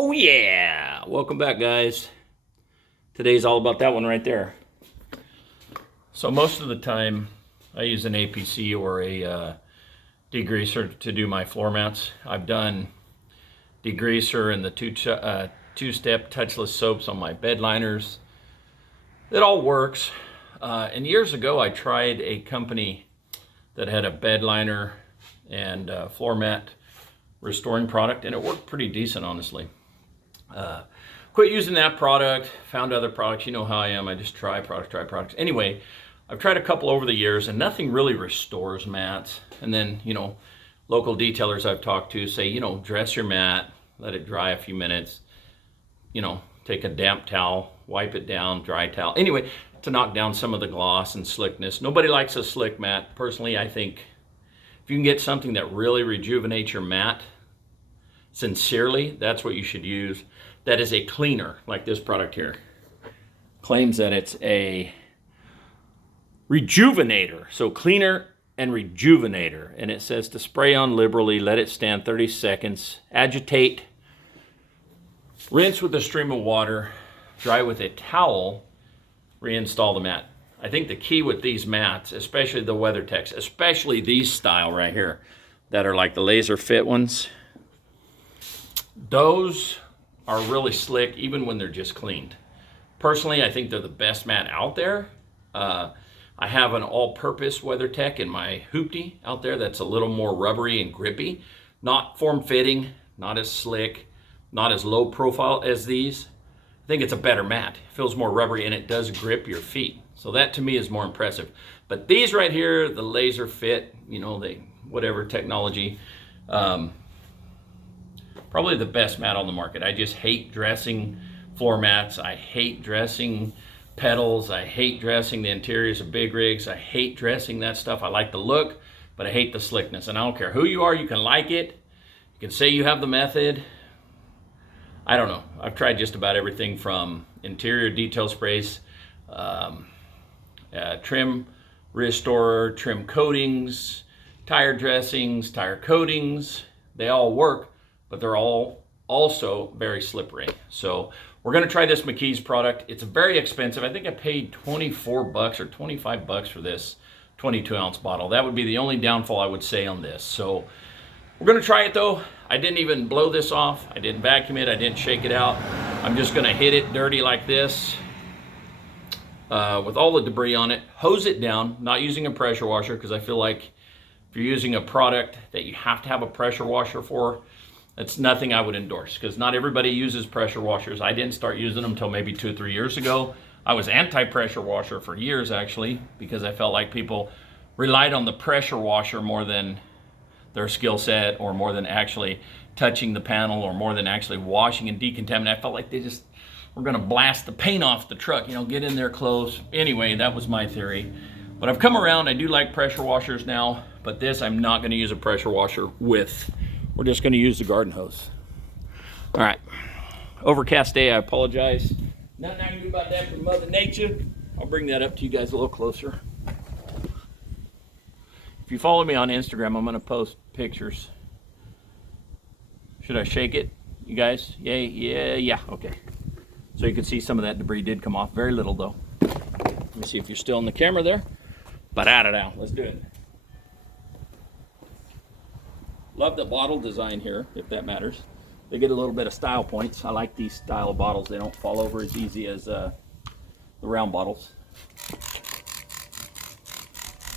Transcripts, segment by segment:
Oh yeah! Welcome back, guys. Today's all about that one right there. So most of the time I use an APC or a degreaser to do my floor mats. I've done degreaser and the two-step touchless soaps on my bed liners. It all works. And years ago I tried a company that had a bed liner and floor mat restoring product, and it worked pretty decent, honestly. Quit using that product, found other products. You know how I am. I just try products. Anyway, I've tried a couple over the years and nothing really restores mats. And then, you know, local detailers I've talked to say, you know, dress your mat, let it dry a few minutes, you know, take a damp towel, wipe it down, dry towel. Anyway, to knock down some of the gloss and slickness. Nobody likes a slick mat. Personally, I think if you can get something that really rejuvenates your mat, sincerely, that's what you should use. That is a cleaner, like this product here. Claims that it's a rejuvenator. So cleaner and rejuvenator. And it says to spray on liberally, let it stand 30 seconds, agitate, rinse with a stream of water, dry with a towel, reinstall the mat. I think the key with these mats, especially the WeatherTechs, especially these style right here, that are like the laser fit ones, those are really slick even when they're just cleaned. Personally, I think they're the best mat out there. I have an all-purpose WeatherTech in my hoopty out there that's a little more rubbery and grippy. Not form-fitting, not as slick, not as low profile as these. I think it's a better mat. It feels more rubbery and it does grip your feet. So that to me is more impressive. But these right here, the laser fit, you know, they whatever technology, probably the best mat on the market. I just hate dressing floor mats. I hate dressing pedals. I hate dressing the interiors of big rigs. I hate dressing that stuff. I like the look, but I hate the slickness. And I don't care who you are, you can like it. You can say you have the method. I don't know. I've tried just about everything from interior detail sprays, trim restorer, trim coatings, tire dressings, tire coatings. They all work, but they're all also very slippery. So we're gonna try this McKees product. It's very expensive. I think I paid 24 bucks or 25 bucks for this 22-ounce bottle. That would be the only downfall I would say on this. So we're gonna try it though. I didn't even blow this off. I didn't vacuum it. I didn't shake it out. I'm just gonna hit it dirty like this with all the debris on it. Hose it down, not using a pressure washer, because I feel like if you're using a product that you have to have a pressure washer for, that's nothing I would endorse, because not everybody uses pressure washers. I didn't start using them until maybe 2 or 3 years ago. I was anti-pressure washer for years, actually, because I felt like people relied on the pressure washer more than their skill set, or more than actually touching the panel, or more than actually washing and decontaminating. I felt like they just were gonna blast the paint off the truck, you know, get in there close. Anyway, that was my theory. But I've come around. I do like pressure washers now, but this I'm not gonna use a pressure washer with. We're just gonna use the garden hose. All right, overcast day, I apologize. Nothing I can do about that from Mother Nature. I'll bring that up to you guys a little closer. If you follow me on Instagram, I'm gonna post pictures. Should I shake it, you guys? Yeah, okay. So you can see some of that debris did come off, very little though. Let me see if you're still in the camera there. But out it out, let's do it. Love the bottle design here, if that matters. They get a little bit of style points. I like these style of bottles. They don't fall over as easy as the round bottles.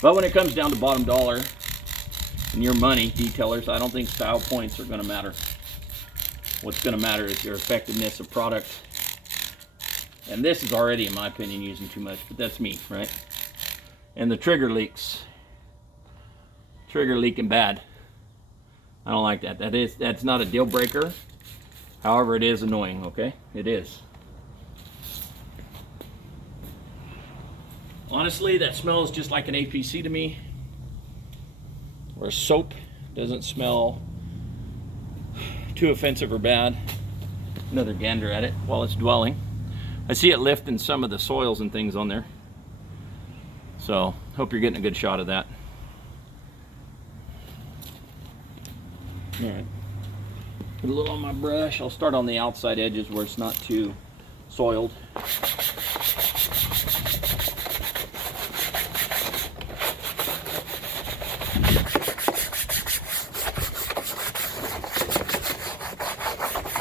But when it comes down to bottom dollar and your money, detailers, I don't think style points are gonna matter. What's gonna matter is your effectiveness of product. And this is already, in my opinion, using too much, but that's me, right? And the trigger leaks. Trigger leaking bad. I don't like that. That's not a deal breaker. However, it is annoying, okay? It is. Honestly, that smells just like an APC to me. Or a soap. Doesn't smell too offensive or bad. Another gander at it while it's dwelling. I see it lifting some of the soils and things on there. So, hope you're getting a good shot of that. All right. Put a little on my brush. I'll start on the outside edges where it's not too soiled.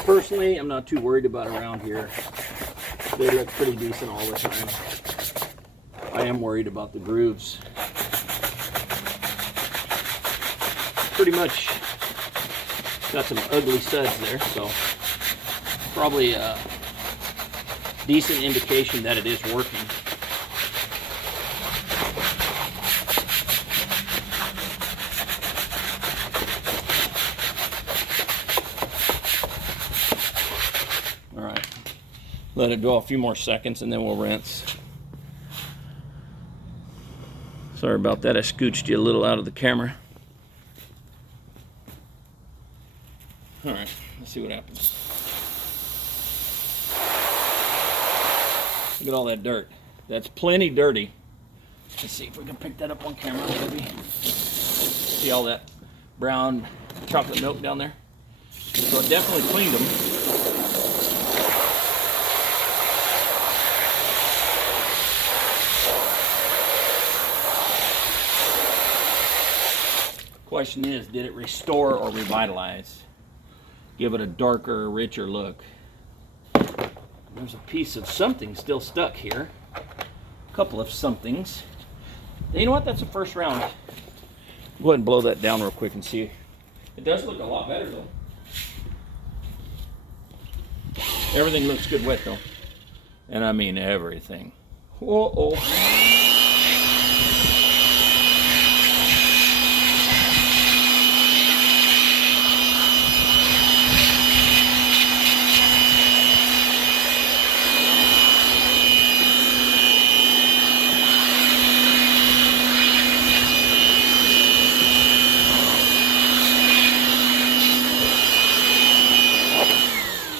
Personally, I'm not too worried about around here. They look pretty decent all the time. I am worried about the grooves. Pretty much got some ugly studs there, so probably a decent indication that it is working. All right, let it go a few more seconds and then we'll rinse. Sorry about that, I scooched you a little out of the camera. All right, let's see what happens. Look at all that dirt. That's plenty dirty. Let's see if we can pick that up on camera, maybe. See all that brown chocolate milk down there? So it definitely cleaned them. Question is, did it restore or revitalize? Give it a darker, richer look. There's a piece of something still stuck here. A couple of somethings. You know what? That's the first round. Go ahead and blow that down real quick and see. It does look a lot better though. Everything looks good wet though. And I mean everything. Whoa.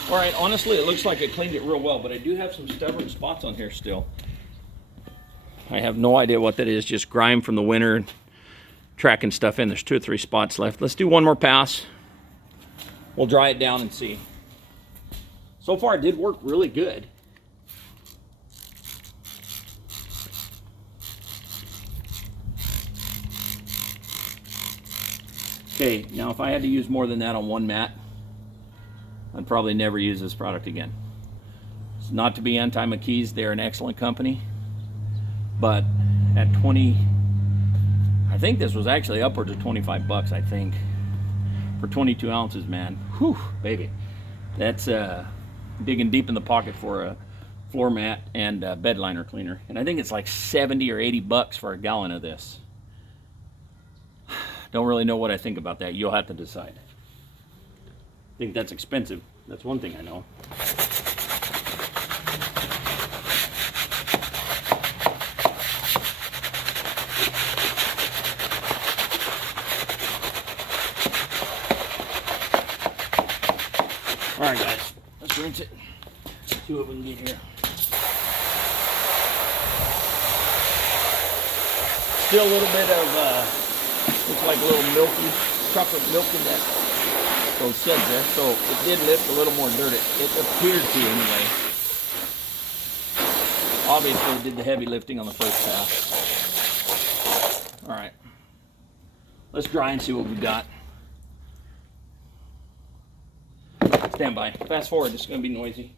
All right, honestly, it looks like it cleaned it real well, but I do have some stubborn spots on here still. I have no idea what that is, just grime from the winter, tracking stuff in. There's 2 or 3 spots left. Let's do one more pass. We'll dry it down and see. So far, it did work really good. Okay, now if I had to use more than that on one mat, I'd probably never use this product again. It's not to be anti-McKees, they're an excellent company. But at 20, I think this was actually upwards of 25 bucks, I think. For 22 ounces, man. Whew, baby. That's digging deep in the pocket for a floor mat and a bed liner cleaner. And I think it's like 70 or 80 bucks for a gallon of this. Don't really know what I think about that. You'll have to decide. I think that's expensive. That's one thing I know. All right, guys, let's rinse it. See what we can get here. Still a little bit of, looks like a little milky, chocolate milk in that. Those suds there, so it did lift a little more dirt. It appeared to anyway. Obviously it did the heavy lifting on the first pass. All right, let's dry and see what we got. Stand by. Fast forward, it's going to be noisy.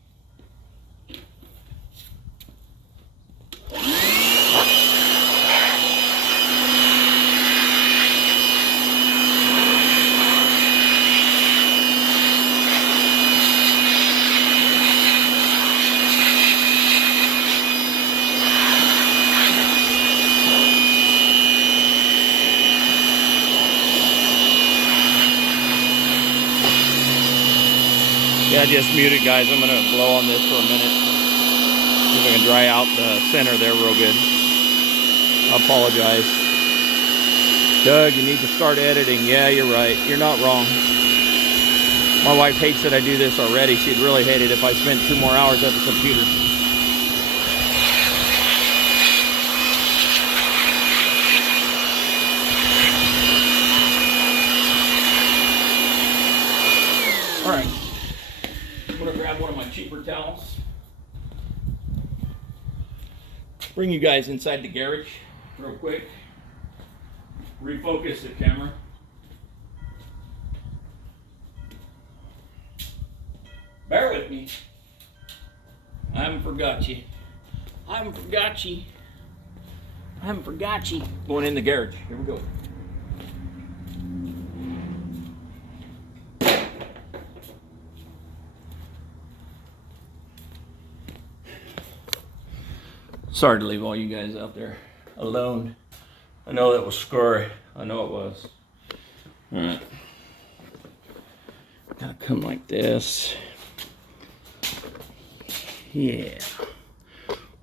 Yeah, just muted, guys. I'm gonna blow on this for a minute. See if I can dry out the center there real good. I apologize. Doug, you need to start editing. Yeah, you're right. You're not wrong. My wife hates that I do this already. She'd really hate it if I spent 2 more hours at the computer. All right. I'm gonna grab one of my cheaper towels. Bring you guys inside the garage real quick. Refocus the camera. Bear with me. I haven't forgot you. I haven't forgot you. I haven't forgot you. Going in the garage. Here we go. Sorry to leave all you guys out there alone. I know that was scary. I know it was. All right. Gotta come like this. Yeah.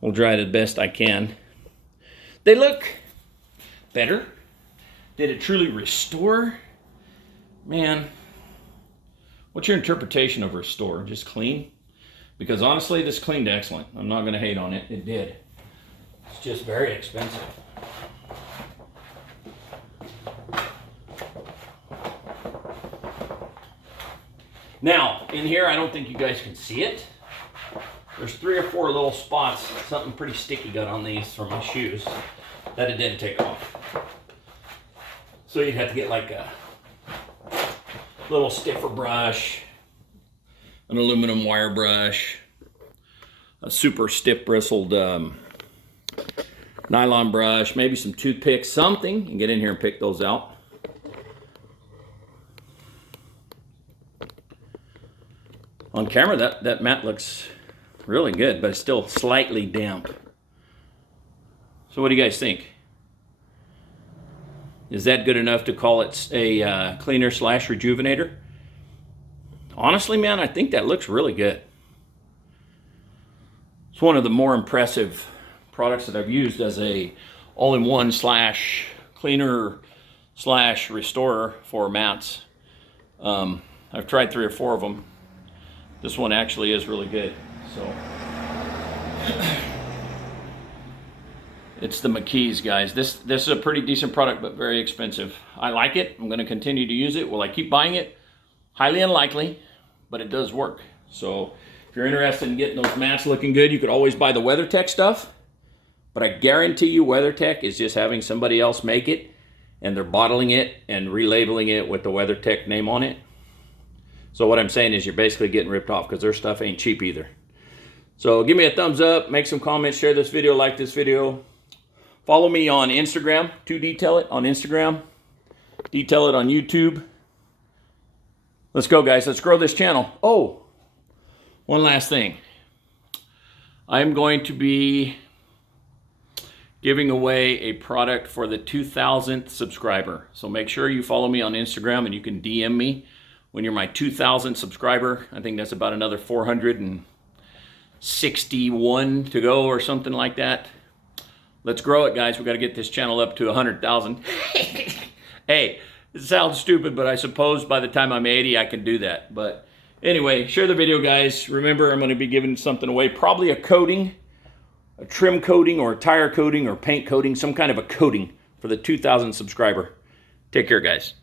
We'll dry it the best I can. They look better. Did it truly restore? Man, what's your interpretation of restore? Just clean? Because honestly, this cleaned excellent. I'm not gonna hate on it. It did. It's just very expensive. Now, in here, I don't think you guys can see it. There's 3 or 4 little spots, something pretty sticky got on these from my shoes that it didn't take off. So you'd have to get like a little stiffer brush, an aluminum wire brush, a super stiff bristled nylon brush, maybe some toothpicks, something, and get in here and pick those out. On camera, that mat looks really good, but it's still slightly damp. So what do you guys think? Is that good enough to call it a cleaner slash rejuvenator? Honestly, man, I think that looks really good. It's one of the more impressive products that I've used as a all-in-one slash cleaner slash restorer for mats. I've tried 3 or 4 of them. This one actually is really good. So it's the McKees, guys. This is a pretty decent product, but very expensive. I like it. I'm going to continue to use it. Will I keep buying it? Highly unlikely, but it does work. So if you're interested in getting those mats looking good, you could always buy the WeatherTech stuff. But I guarantee you WeatherTech is just having somebody else make it, and they're bottling it and relabeling it with the WeatherTech name on it. So what I'm saying is you're basically getting ripped off because their stuff ain't cheap either. So give me a thumbs up, make some comments, share this video, like this video. Follow me on Instagram, to detail it on Instagram, detail it on YouTube. Let's go, guys. Let's grow this channel. Oh, one last thing. I'm going to be giving away a product for the 2,000th subscriber. So make sure you follow me on Instagram, and you can DM me when you're my 2,000th subscriber. I think that's about another 461 to go or something like that. Let's grow it, guys. We got to get this channel up to 100,000. Hey, it sounds stupid, but I suppose by the time I'm 80, I can do that. But anyway, share the video, guys. Remember, I'm going to be giving something away, probably a coating, a trim coating or a tire coating or paint coating, some kind of a coating for the 2,000 subscriber. Take care, guys.